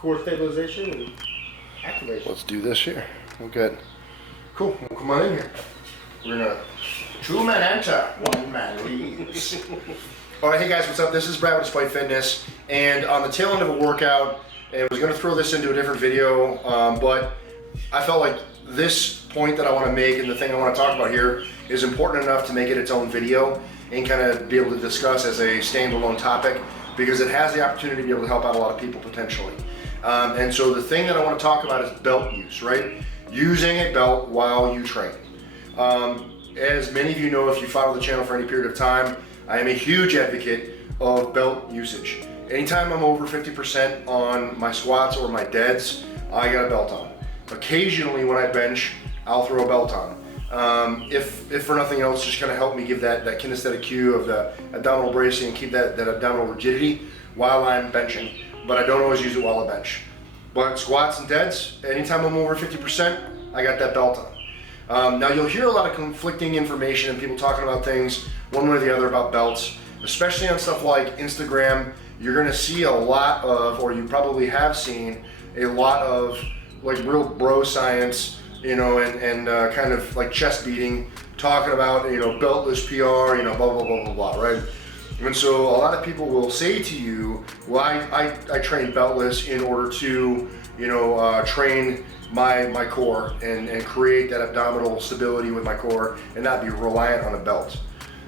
core stabilization and activation. Let's do this here. We're good. Cool. Well, come on in here. We're gonna two men enter, one man leaves. All right, hey guys, what's up? This is Brad with Despite Fitness, and on the tail end of a workout, and I was gonna throw this into a different video, but I felt like this point that I want to make and the thing I want to talk about here is important enough to make it its own video and kind of be able to discuss as a standalone topic, because it has the opportunity to be able to help out a lot of people potentially. And so the thing that I want to talk about is belt use, right? Using a belt while you train. As many of you know, if you follow the channel for any period of time, I am a huge advocate of belt usage. Anytime I'm over 50% on my squats or my deads, I got a belt on. Occasionally when I bench, I'll throw a belt on. If for nothing else, just kind of help me give that kinesthetic cue of the abdominal bracing and keep that abdominal rigidity while I'm benching. But I don't always use it while I bench. But squats and deads, anytime I'm over 50%, I got that belt on. Now you'll hear a lot of conflicting information and people talking about things one way or the other about belts, especially on stuff like Instagram. You're gonna see a lot of, or you probably have seen, a lot of like real bro science, you know, and kind of like chest beating, talking about, you know, beltless PR, you know, blah, blah, blah, blah, blah, right? And so a lot of people will say to you, well, I train beltless in order to, you know, train my core and create that abdominal stability with my core and not be reliant on a belt.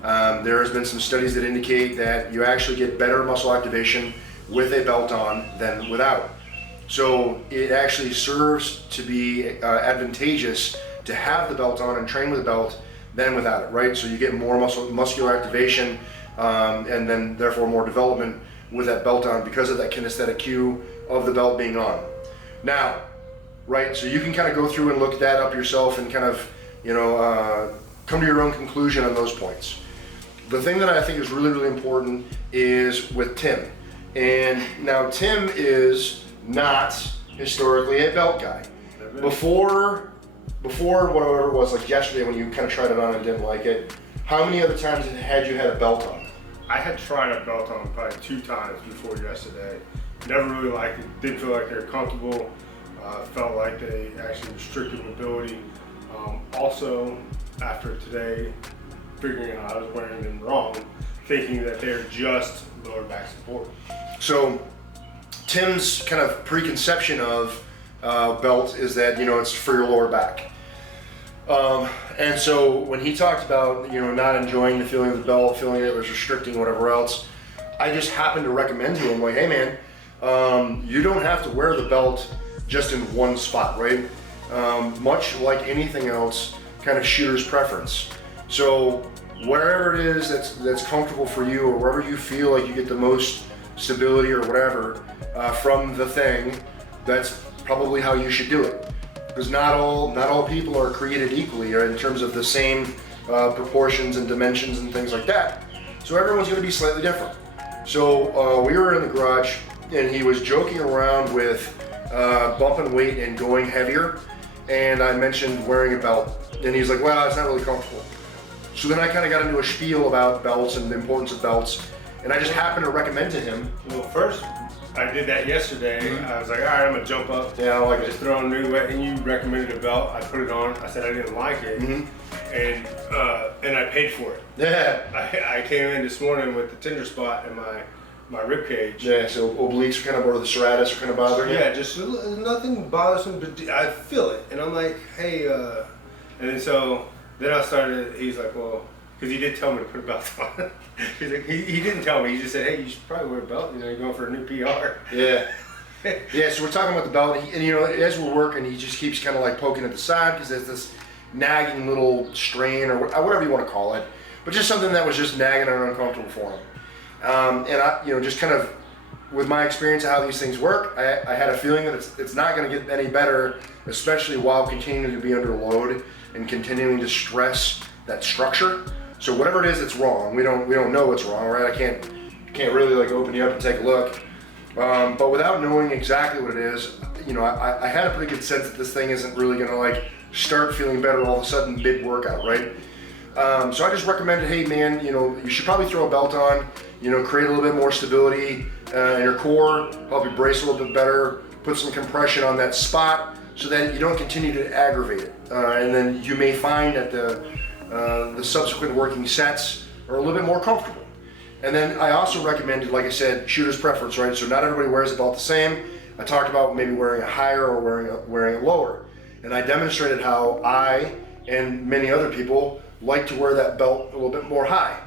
There has been some studies that indicate that you actually get better muscle activation with a belt on than without. So it actually serves to be advantageous to have the belt on and train with a belt than without it, right? So you get more muscular activation and then therefore more development with that belt on because of that kinesthetic cue of the belt being on. Now, right, so you can kind of go through and look that up yourself and kind of, you know, come to your own conclusion on those points. The thing that I think is really, really important is with Tim. And now Tim is not historically a belt guy. Before whatever it was, like yesterday when you kind of tried it on and didn't like it, how many other times had you had a belt on? I had tried a belt on probably 2 times before yesterday. Never really liked it. Didn't feel like they were comfortable. Felt like they actually restricted mobility. Also, after today, figuring out I was wearing them wrong, thinking that they're just lower back support. So Tim's kind of preconception of belt is that, you know, it's for your lower back. And so when he talked about, you know, not enjoying the feeling of the belt, feeling it was restricting, whatever else, I just happened to recommend to him, like, hey man, you don't have to wear the belt just in one spot, right? Much like anything else, kind of shooter's preference. So wherever it is that's comfortable for you, or wherever you feel like you get the most stability or whatever from the thing, that's probably how you should do it. Because not all people are created equally, or in terms of the same proportions and dimensions and things like that. So everyone's going to be slightly different. So we were in the garage, and he was joking around with bumping weight and going heavier, and I mentioned wearing a belt, and he's like, well, it's not really comfortable. So then I kind of got into a spiel about belts and the importance of belts, and I just happened to recommend to him. Well, first, I did that yesterday. Mm-hmm. I was like, all right, I'm gonna jump up. Yeah, I like it. Just throw on new weight, and you recommended a belt. I put it on. I said I didn't like it, and I paid for it. Yeah. I came in this morning with the tender spot in my rib cage. Yeah, so obliques are kind of, or the serratus are kind of bothering you? Yeah, just nothing bothersome, but I feel it, and I'm like, hey, and then so then I started. He's like, well, because he did tell me to put a belt on. He's like, he didn't tell me. He just said, hey, you should probably wear a belt. You know, you're going for a new PR. Yeah. Yeah, so we're talking about the belt, and you know, as we're working, he just keeps kind of like poking at the side because there's this nagging little strain or whatever you want to call it, but just something that was just nagging and uncomfortable for him. And I, you know, just kind of with my experience of how these things work, I had a feeling that it's not going to get any better, especially while continuing to be under load and continuing to stress that structure. So whatever it is that's wrong, we don't know what's wrong, right? I can't really like open you up and take a look. But without knowing exactly what it is, you know, I had a pretty good sense that this thing isn't really gonna like start feeling better all of a sudden mid-workout, right? So I just recommended, hey man, you know, you should probably throw a belt on, you know, create a little bit more stability in your core, help you brace a little bit better, put some compression on that spot so that you don't continue to aggravate it. And then you may find that the subsequent working sets are a little bit more comfortable. And then I also recommended, like I said, shooter's preference, right? So not everybody wears the belt the same. I talked about maybe wearing it higher or wearing it lower. And I demonstrated how I and many other people like to wear that belt a little bit more high.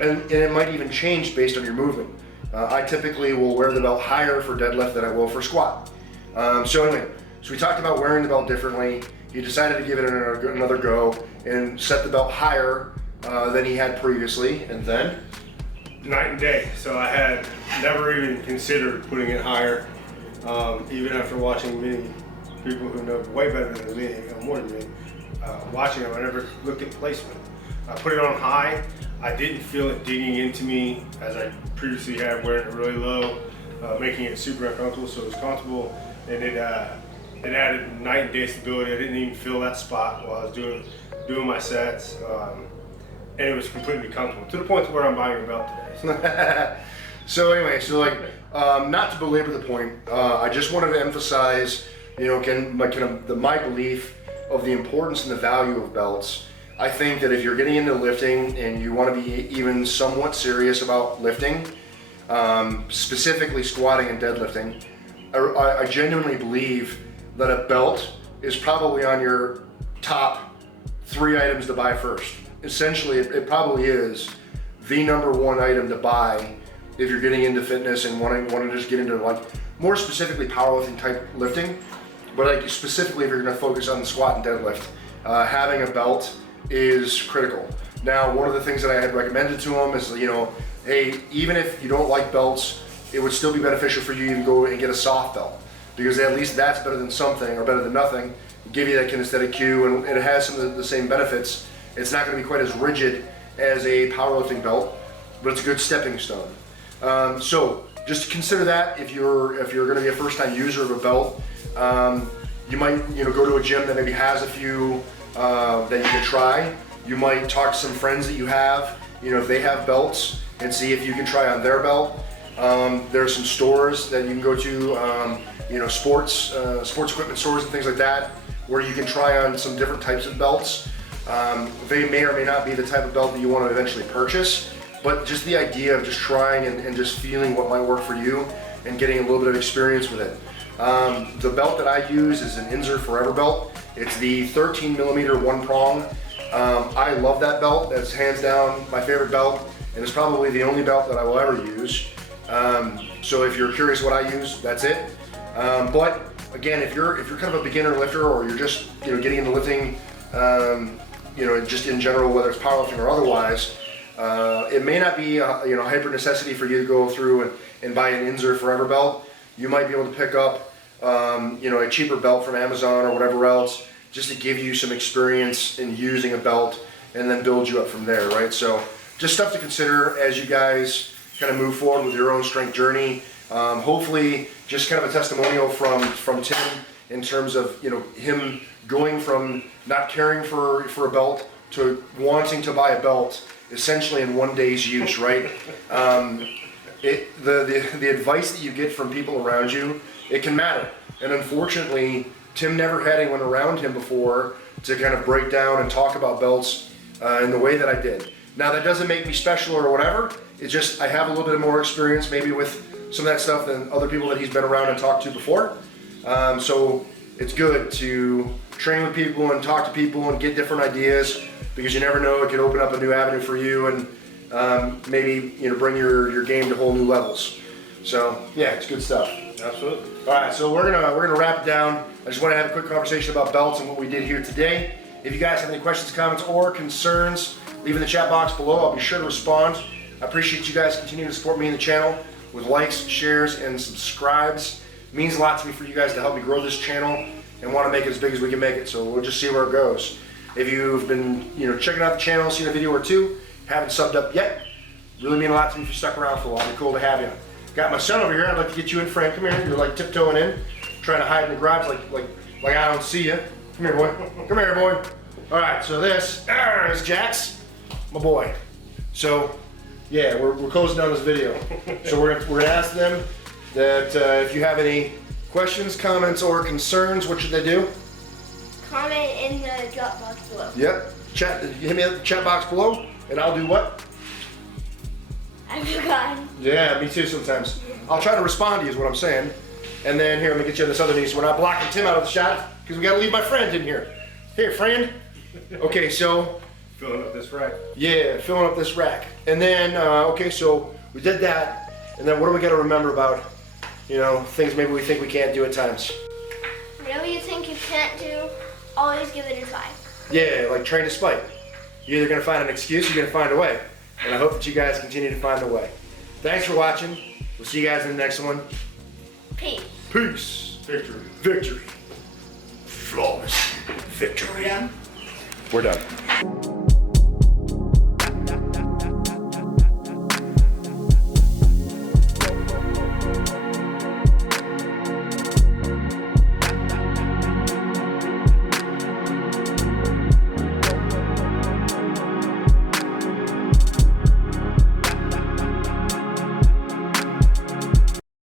And it might even change based on your movement. I typically will wear the belt higher for deadlift than I will for squat. So anyway, so we talked about wearing the belt differently. He decided to give it another go and set the belt higher than he had previously, and then? Night and day. So I had never even considered putting it higher, even after watching many people who know way better than me, more than me, watching them. I never looked at placement. I put it on high. I didn't feel it digging into me as I previously had, wearing it really low, making it super uncomfortable. So it was comfortable, and it added night and day stability. I didn't even feel that spot while I was doing my sets. And it was completely comfortable, to the point where I'm buying a belt today. So anyway, so like, not to belabor the point, I just wanted to emphasize, you know, my belief of the importance and the value of belts. I think that if you're getting into lifting and you want to be even somewhat serious about lifting, specifically squatting and deadlifting, I genuinely believe that a belt is probably on your top 3 items to buy first. Essentially, it probably is the #1 item to buy if you're getting into fitness and want to just get into, like, more specifically powerlifting type lifting. But like specifically if you're going to focus on the squat and deadlift, having a belt is critical. Now, one of the things that I had recommended to him is, you know, hey, even if you don't like belts, it would still be beneficial for you to even go and get a soft belt, because at least that's better than something, or better than nothing. Give you that kinesthetic cue, and it has some of the same benefits. It's not going to be quite as rigid as a powerlifting belt, but it's a good stepping stone. So just consider that if you're going to be a first-time user of a belt. You might, you know, go to a gym that maybe has a few that you can try. You might talk to some friends that you have, you know, if they have belts, and see if you can try on their belt. There are some stores that you can go to, you know, sports equipment stores and things like that, where you can try on some different types of belts. They may or may not be the type of belt that you want to eventually purchase, but just the idea of just trying and just feeling what might work for you and getting a little bit of experience with it. The belt that I use is an Inzer Forever belt. It's the 13mm 1-prong. I love that belt. That's hands down my favorite belt, and it's probably the only belt that I will ever use. So if you're curious what I use, that's it. But again, if you're kind of a beginner lifter, or you're just, you know, getting into lifting, you know, just in general, whether it's powerlifting or otherwise, it may not be a, you know, hyper necessity for you to go through and buy an Inzer Forever belt. You might be able to pick up, you know, a cheaper belt from Amazon or whatever else, just to give you some experience in using a belt, and then build you up from there, right? So just stuff to consider as you guys kind of move forward with your own strength journey. Hopefully just kind of a testimonial from Tim in terms of, you know, him going from not caring for a belt to wanting to buy a belt essentially in one day's use, right? The advice that you get from people around you, it can matter. And unfortunately, Tim never had anyone around him before to kind of break down and talk about belts in the way that I did. Now, that doesn't make me special or whatever. It's just I have a little bit more experience maybe with some of that stuff than other people that he's been around and talked to before. So it's good to train with people and talk to people and get different ideas, because you never know, it could open up a new avenue for you, and maybe, you know, bring your game to whole new levels. So yeah, it's good stuff. Absolutely. All right, so we're gonna wrap it down. I just want to have a quick conversation about belts and what we did here today. If you guys have any questions, comments, or concerns, leave in the chat box below. I'll be sure to respond. I appreciate you guys continuing to support me in the channel with likes, shares, and subscribes. It means a lot to me for you guys to help me grow this channel and want to make it as big as we can make it. So we'll just see where it goes. If you've been, you know, checking out the channel, seen a video or two, haven't subbed up yet, really mean a lot to me if you stuck around for a while. It'd be cool to have you. Got my son over here. I'd like to get you in frame. Come here. You're like tiptoeing in, trying to hide in the garage like I don't see you. Come here, boy. Come here, boy. All right. So this is Jax, my boy. So yeah, we're closing down this video. So we're gonna ask them that if you have any Questions, comments, or concerns, what should they do? Comment in the drop box below. Yep. Chat. Hit me at the chat box below, and I'll do what? I've forgotten. Yeah, me too sometimes. I'll try to respond to you is what I'm saying. And then here, let me get you on this other knee so we're not blocking Tim out of the shot because we got to leave my friend in here. Here, friend. Okay, so. Filling up this rack. Yeah, filling up this rack. And then, okay, so we did that. And then what do we got to remember about, you know, things maybe we think we can't do at times? Whatever you think you can't do, always give it a try. Yeah, like train despite. You're either going to find an excuse or you're going to find a way. And I hope that you guys continue to find a way. Thanks for watching. We'll see you guys in the next one. Peace. Peace. Victory. Victory. Flawless victory. We're done.